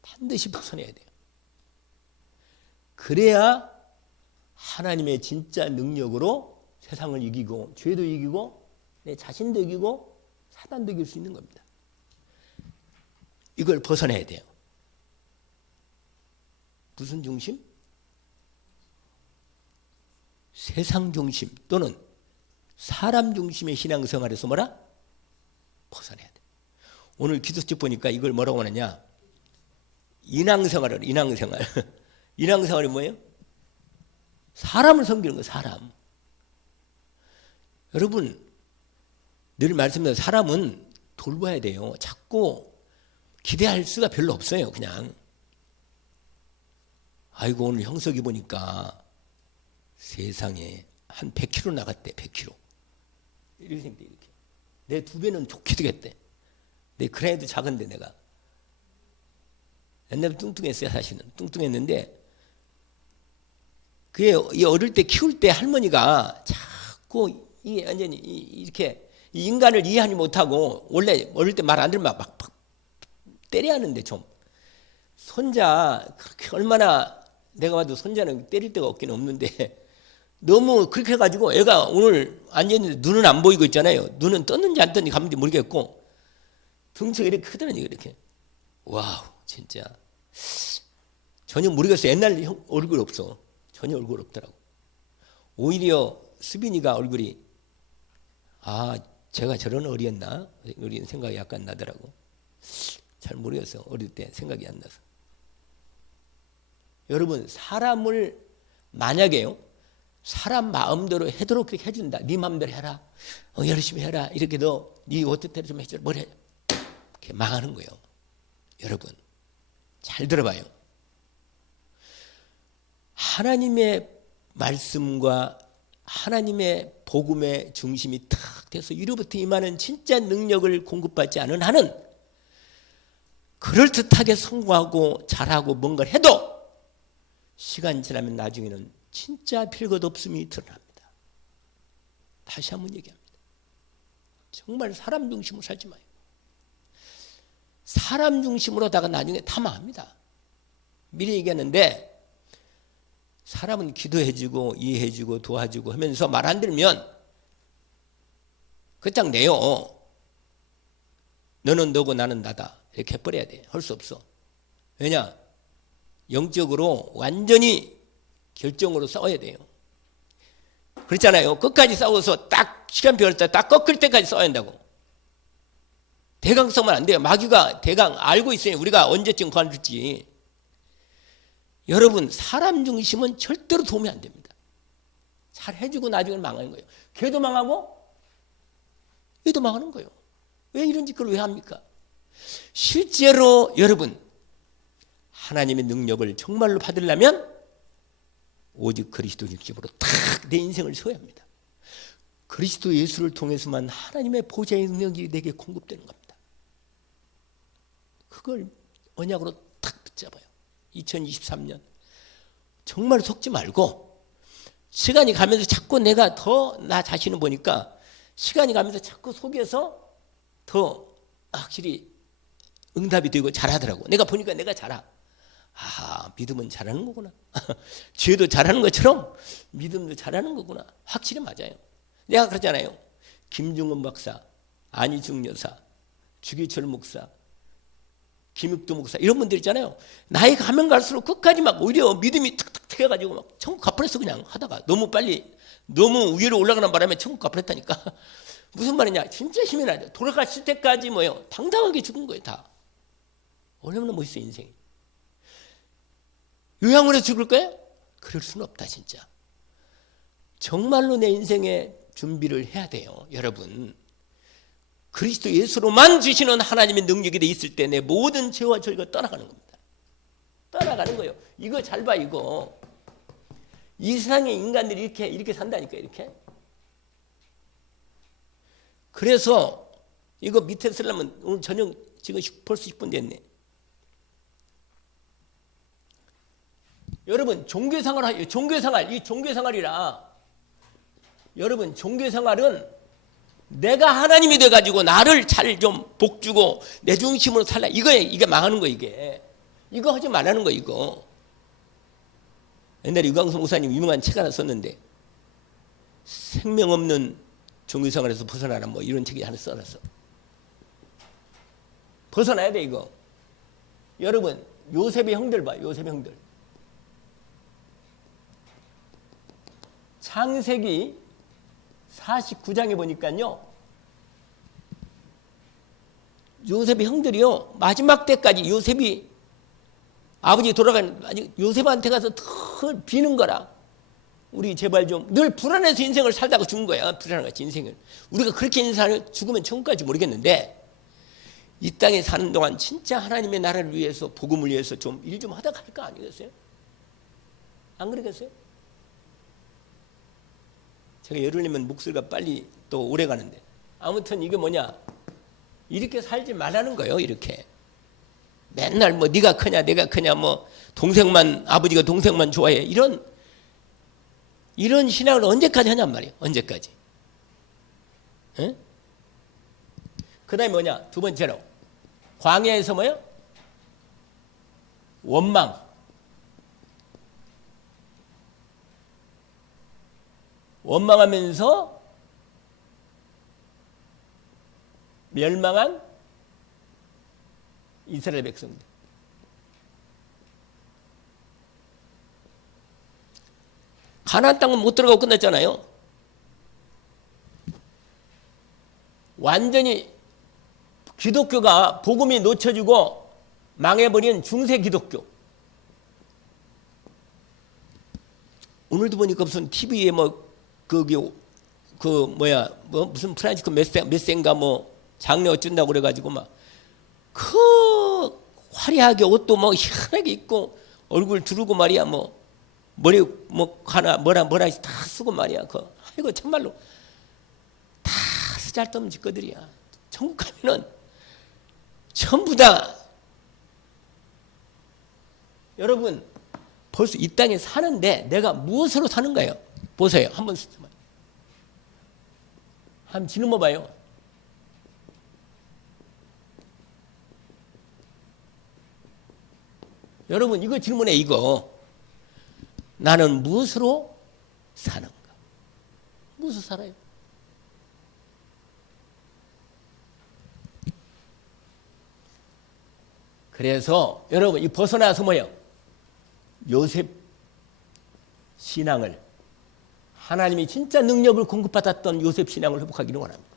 반드시 벗어내야 돼요. 그래야 하나님의 진짜 능력으로 세상을 이기고 죄도 이기고 내 자신도 이기고 사단도 이길 수 있는 겁니다. 이걸 벗어내야 돼요. 무슨 중심? 세상 중심 또는 사람 중심의 신앙생활에서 뭐라? 벗어내야 돼. 오늘 기도책 보니까 이걸 뭐라고 하느냐? 인왕생활을, 인왕생활. 인왕생활이 뭐예요? 사람을 섬기는 거예요, 사람. 여러분, 늘 말씀드린 사람은 돌봐야 돼요. 자꾸 기대할 수가 별로 없어요. 그냥 아이고 오늘 형석이 보니까 세상에 한 100kg 나갔대. 100kg 이렇게 생각돼. 이렇게 내 2배는 좋게 되겠대. 내 그라이도 작은데 내가 옛날에 뚱뚱했어요. 사실은 뚱뚱했는데 그게 어릴 때 키울 때 할머니가 자꾸 이게 완전히 이렇게 인간을 이해하지 못하고 원래 어릴 때 말 안 들으면 막 때려야 하는데 좀 손자 그렇게 얼마나 내가 봐도 손자는 때릴 데가 없긴 없는데 너무 그렇게 해가지고 애가 오늘 앉아있는데 눈은 안 보이고 있잖아요. 눈은 떴는지 안 떴는지 감는지 모르겠고 등치가 이렇게 크더라고요. 이렇게 와우 진짜 전혀 모르겠어요. 옛날 얼굴 없어. 전혀 얼굴 없더라고. 오히려 수빈이가 얼굴이 아 제가 저런 어리였나? 이런 생각이 약간 나더라고. 잘 모르겠어요. 어릴 때 생각이 안 나서. 여러분 사람을 만약에요. 사람 마음대로 해도록 그렇게 해준다. 네 마음대로 해라. 열심히 해라. 이렇게 너네 어떻게 좀 해줘. 뭘 해. 이렇게 망하는 거예요. 여러분 잘 들어봐요. 하나님의 말씀과 하나님의 복음의 중심이 탁 돼서 이로부터 임하는 진짜 능력을 공급받지 않은 한은 그럴듯하게 성공하고 잘하고 뭔가를 해도 시간 지나면 나중에는 진짜 별것 없음이 드러납니다. 다시 한번 얘기합니다. 정말 사람 중심으로 살지 마요. 사람 중심으로다가 나중에 다 망합니다. 미리 얘기했는데 사람은 기도해주고 이해해주고 도와주고 하면서 말 안 들으면 그냥 내요. 너는 너고 나는 나다. 이렇게 해버려야 돼. 할 수 없어. 왜냐? 영적으로 완전히 결정으로 싸워야 돼요. 그렇잖아요. 끝까지 싸워서 딱 시간표를 딱 꺾을 때까지 싸워야 한다고. 대강 싸우면 안 돼요. 마귀가 대강 알고 있어요. 우리가 언제쯤 관둘지. 여러분, 사람 중심은 절대로 도움이 안 됩니다. 잘 해주고 나중에 망하는 거예요. 걔도 망하고 얘도 망하는 거예요. 왜 이런 짓을 왜 합니까? 실제로 여러분, 하나님의 능력을 정말로 받으려면 오직 그리스도 중심으로 딱 내 인생을 세워야 합니다. 그리스도 예수를 통해서만 하나님의 보좌의 능력이 내게 공급되는 겁니다. 그걸 언약으로 딱 붙잡아요. 2023년 정말 속지 말고, 시간이 가면서 자꾸 내가 더 나 자신을 보니까 시간이 가면서 자꾸 속에서 더 확실히 응답이 되고 잘하더라고. 내가 보니까 내가 잘하. 아, 믿음은 잘하는 거구나. 죄도 잘하는 것처럼 믿음도 잘하는 거구나. 확실히 맞아요. 내가 그러잖아요. 김중은 박사, 안희중 여사, 주기철 목사, 김육도 목사, 이런 분들 있잖아요. 나이 가면 갈수록 끝까지 막 오히려 믿음이 탁탁 트여가지고 막 천국 가버렸어. 그냥 하다가 너무 빨리, 너무 위로 올라가는 바람에 천국 가버렸다니까. 무슨 말이냐, 진짜 힘이 나죠. 돌아가실 때까지 뭐예요, 당당하게 죽은 거예요. 다. 얼마나 멋있어 인생이. 요양원에서 죽을 거야? 그럴 수는 없다. 진짜 정말로 내 인생에 준비를 해야 돼요. 여러분, 그리스도 예수로만 주시는 하나님의 능력이 돼 있을 때 내 모든 죄와 죄가 떠나가는 겁니다. 떠나가는 거예요. 이거 잘 봐. 이거 이 세상의 인간들이 이렇게 산다니까. 이렇게. 그래서 이거 밑에 쓰려면 오늘 저녁 지금 벌써 10분 됐네. 여러분, 종교생활, 이 종교생활이라, 여러분, 종교생활은 내가 하나님이 돼가지고 나를 잘 좀 복주고 내 중심으로 살라. 이게 망하는 거. 이거 하지 말라는 거. 이거 옛날에 유광수 목사님 유명한 책 하나 썼는데, 생명 없는 종교생활에서 벗어나라, 뭐 이런 책이 하나 써놨어. 벗어나야 돼. 이거 여러분, 요셉의 형들 봐. 요셉의 형들. 창세기 49장에 보니까요, 요셉의 형들이요, 마지막 때까지 요셉이 아버지 돌아가는, 아직 요셉한테 가서 더 비는 거라. 우리 제발 좀, 늘 불안해서 인생을 살다가 죽은 거야. 불안해서 인생을. 우리가 그렇게 인생을 죽으면 천국까지 모르겠는데, 이 땅에 사는 동안 진짜 하나님의 나라를 위해서, 복음을 위해서 좀 일 좀 하다 갈 거 아니겠어요? 안 그러겠어요? 제가 열흘이면 목소리가 빨리 또 오래 가는데, 아무튼 이게 뭐냐, 이렇게 살지 말라는 거예요. 이렇게 맨날 뭐 네가 크냐 내가 크냐, 뭐 동생만, 아버지가 동생만 좋아해, 이런 신앙을 언제까지 하냔 말이에요. 언제까지? 응? 그 다음에 뭐냐, 두 번째로 광야에서 뭐예요? 원망. 원망하면서 멸망한 이스라엘 백성들. 가나안 땅은 못 들어가고 끝났잖아요. 완전히 기독교가 복음이 놓쳐지고 망해버린 중세 기독교. 오늘도 보니까 무슨 TV에 뭐 무슨 프란치스코 메센가 뭐 장례 어쩐다고 그래가지고 막 그 화려하게 옷도 뭐 희한하게 입고 얼굴 두르고 말이야, 뭐 머리 뭐 하나 뭐라 다 쓰고 말이야. 아이고 참말로 다 쓰잘데없는 짓거들이야. 천국 가면은 전부 다, 여러분, 벌써 이 땅에 사는데 내가 무엇으로 사는 거예요? 보세요. 한번 질문 봐요. 여러분, 이거 질문해. 이거 나는 무엇으로 사는가? 무엇으로 살아요? 그래서 여러분, 이 벗어나서 뭐예요? 요셉 신앙을 하나님이 진짜 능력을 공급받았던 요셉 신앙을 회복하기를 원합니다.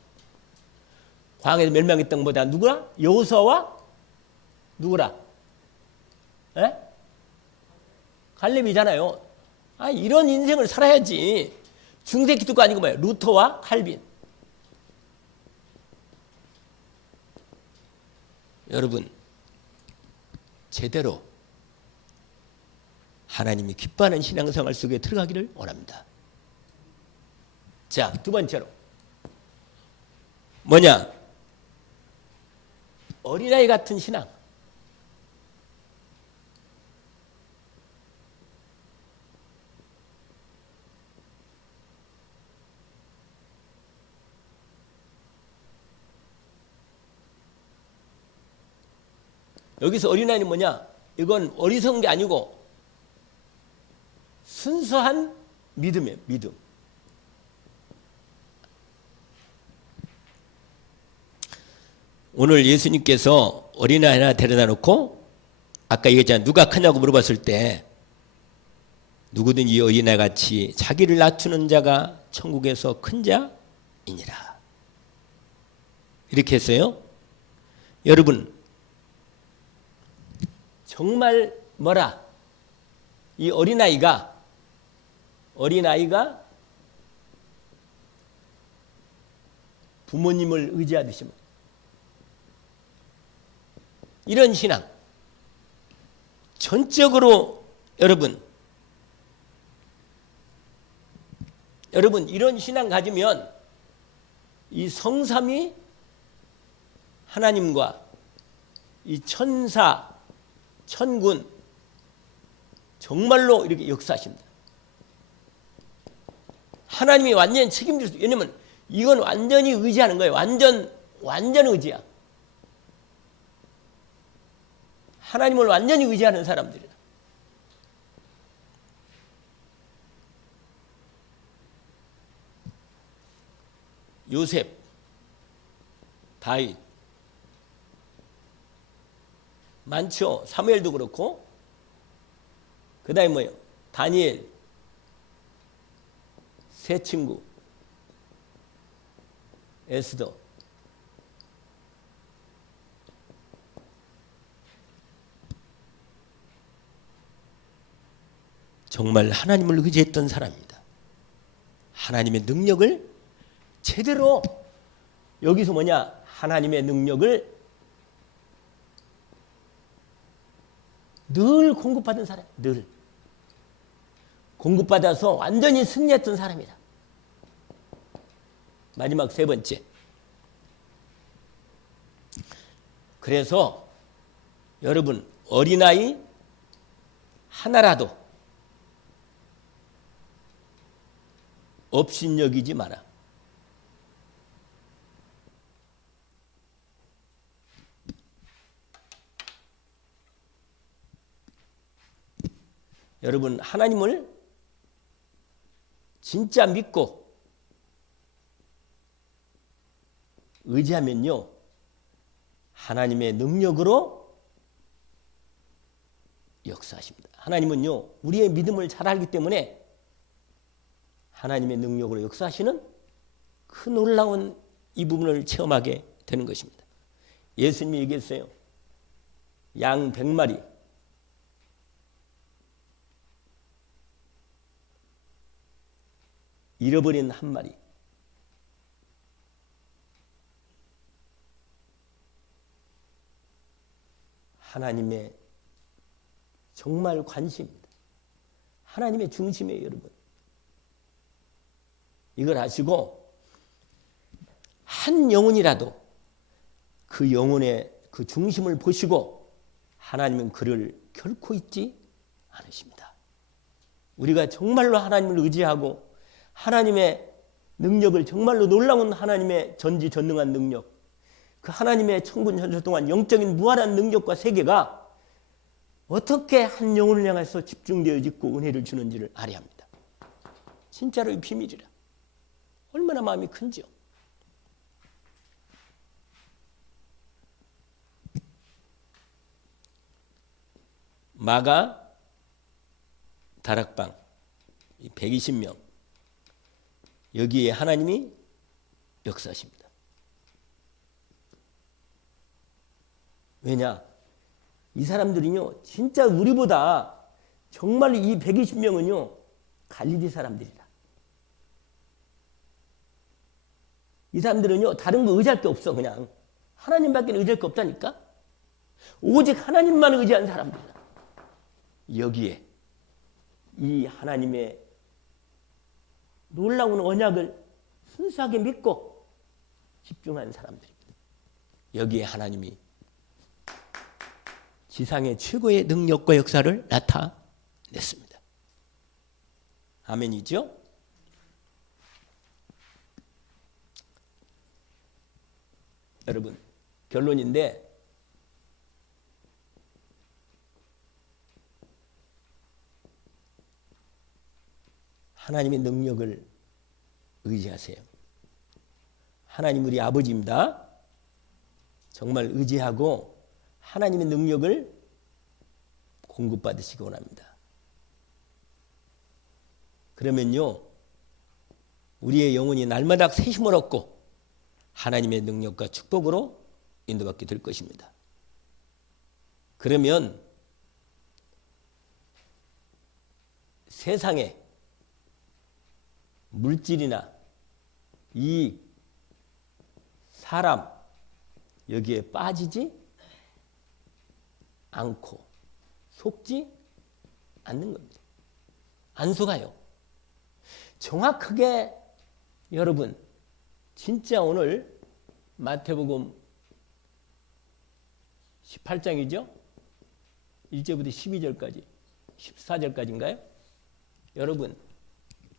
광야에서 멸망했던 것보다 누구라? 여호수아와 누구라? 에? 갈렙이잖아요. 아, 이런 인생을 살아야지. 중세 기독가 아니고 뭐예요? 루터와 칼빈. 여러분, 제대로 하나님이 기뻐하는 신앙생활 속에 들어가기를 원합니다. 자, 두 번째로 뭐냐? 어린아이 같은 신앙. 여기서 어린아이는 뭐냐? 이건 어리석은 게 아니고 순수한 믿음이에요. 믿음. 오늘 예수님께서 어린아이 하나 데려다 놓고 아까 얘기했잖아요. 누가 크냐고 물어봤을 때 누구든 이 어린아이 같이 자기를 낮추는 자가 천국에서 큰 자이니라. 이렇게 했어요. 여러분, 정말 뭐라? 이 어린아이가 부모님을 의지하듯이 이런 신앙 전적으로 여러분 이런 신앙 가지면 이 성삼위 하나님과 이 천사 천군 정말로 이렇게 역사하십니다. 하나님이 완전히 책임질 수, 왜냐면 이건 완전히 의지하는 거예요. 완전 의지야. 하나님을 완전히 의지하는 사람들이다. 요셉, 다윗, 많죠. 사무엘도 그렇고, 그 다음에 뭐예요? 다니엘, 세 친구, 에스더. 정말 하나님을 의지했던 사람입니다. 하나님의 능력을 제대로, 여기서 뭐냐? 하나님의 능력을 늘 공급받은 사람, 늘 공급받아서 완전히 승리했던 사람이다. 마지막 세 번째. 그래서 여러분, 어린아이 하나라도 업신여기지 마라. 여러분, 하나님을 진짜 믿고 의지하면요, 하나님의 능력으로 역사하십니다. 하나님은요, 우리의 믿음을 잘 알기 때문에 하나님의 능력으로 역사하시는 그 놀라운 이 부분을 체험하게 되는 것입니다. 예수님이 얘기했어요. 양 100마리, 잃어버린 한 마리. 하나님의 정말 관심입니다. 하나님의 중심이에요, 여러분. 이걸 아시고 한 영혼이라도 그 영혼의 그 중심을 보시고 하나님은 그를 결코 잊지 않으십니다. 우리가 정말로 하나님을 의지하고 하나님의 능력을, 정말로 놀라운 하나님의 전지전능한 능력, 그 하나님의 천군 천사 동안 영적인 무한한 능력과 세계가 어떻게 한 영혼을 향해서 집중되어 있고 은혜를 주는지를 알아야 합니다. 진짜로 이 비밀이라. 얼마나 마음이 큰지요. 마가 다락방 120명 여기에 하나님이 역사하십니다. 왜냐? 이 사람들은요, 진짜 우리보다 정말 이 120명은요, 갈릴리 사람들이다. 이 사람들은요, 다른 거 의지할 게 없어. 그냥 하나님밖에 의지할 게 없다니까. 오직 하나님만 의지한 사람들이다. 여기에 이 하나님의 놀라운 언약을 순수하게 믿고 집중한 사람들입니다. 여기에 하나님이 지상의 최고의 능력과 역사를 나타냈습니다. 아멘이죠? 여러분, 결론인데 하나님의 능력을 의지하세요. 하나님 우리 아버지입니다. 정말 의지하고 하나님의 능력을 공급받으시기 원합니다. 그러면요, 우리의 영혼이 날마다 새 힘을 얻고 하나님의 능력과 축복으로 인도받게 될 것입니다. 그러면 세상에 물질이나 이익, 사람 여기에 빠지지 않고 속지 않는 겁니다. 안 속아요. 정확하게 여러분 진짜 오늘 마태복음 18장이죠? 1절부터 12절까지 14절까지인가요? 여러분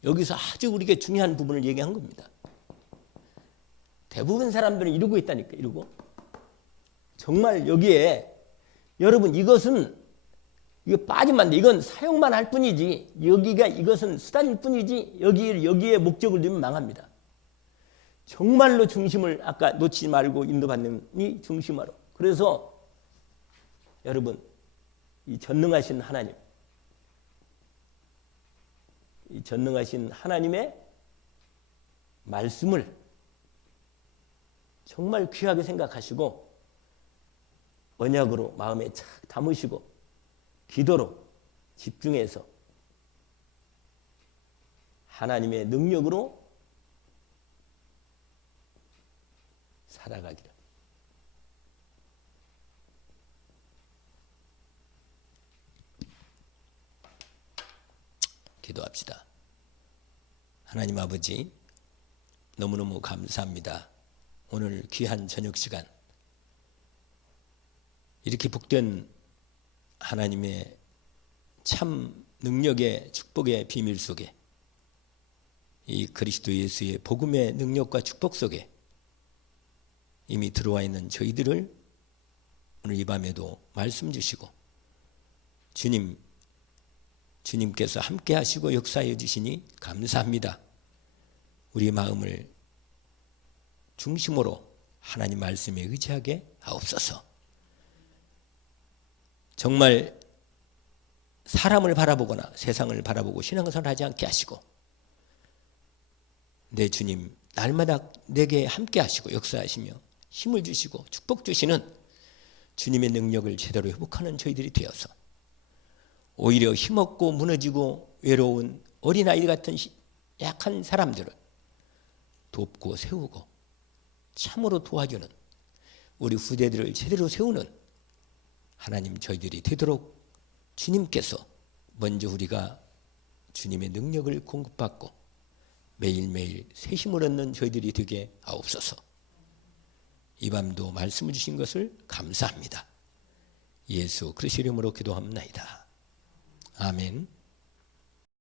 여기서 아주 우리에게 중요한 부분을 얘기한 겁니다. 대부분 사람들은 이러고 있다니까. 이러고 정말 여기에 여러분 이것은 이거 빠지면 안 돼. 이건 사용만 할 뿐이지 여기가 이것은 수단일 뿐이지 여기에 목적을 두면 망합니다. 정말로 중심을 아까 놓치지 말고 인도받는 이 중심으로. 그래서 여러분 이 전능하신 하나님, 이 전능하신 하나님의 말씀을 정말 귀하게 생각하시고 언약으로 마음에 착 담으시고 기도로 집중해서 하나님의 능력으로 살아가기를. 기도합시다. 하나님 아버지 너무너무 감사합니다. 오늘 귀한 저녁 시간 이렇게 복된 하나님의 참 능력의 축복의 비밀 속에 이 그리스도 예수의 복음의 능력과 축복 속에 이미 들어와 있는 저희들을 오늘 이 밤에도 말씀 주시고 주님께서 함께 하시고 역사해 주시니 감사합니다. 우리 마음을 중심으로 하나님 말씀에 의지하게 하옵소서. 정말 사람을 바라보거나 세상을 바라보고 신앙생활을 하지 않게 하시고 내 주님 날마다 내게 함께 하시고 역사하시며 힘을 주시고 축복 주시는 주님의 능력을 제대로 회복하는 저희들이 되어서 오히려 힘없고 무너지고 외로운 어린아이 같은 약한 사람들을 돕고 세우고 참으로 도와주는 우리 후대들을 제대로 세우는 하나님 저희들이 되도록 주님께서 먼저 우리가 주님의 능력을 공급받고 매일매일 새 힘을 얻는 저희들이 되게 하옵소서. 이 밤도 말씀을 주신 것을 감사합니다. 예수 그리스도 이름으로 기도합나이다. 아멘.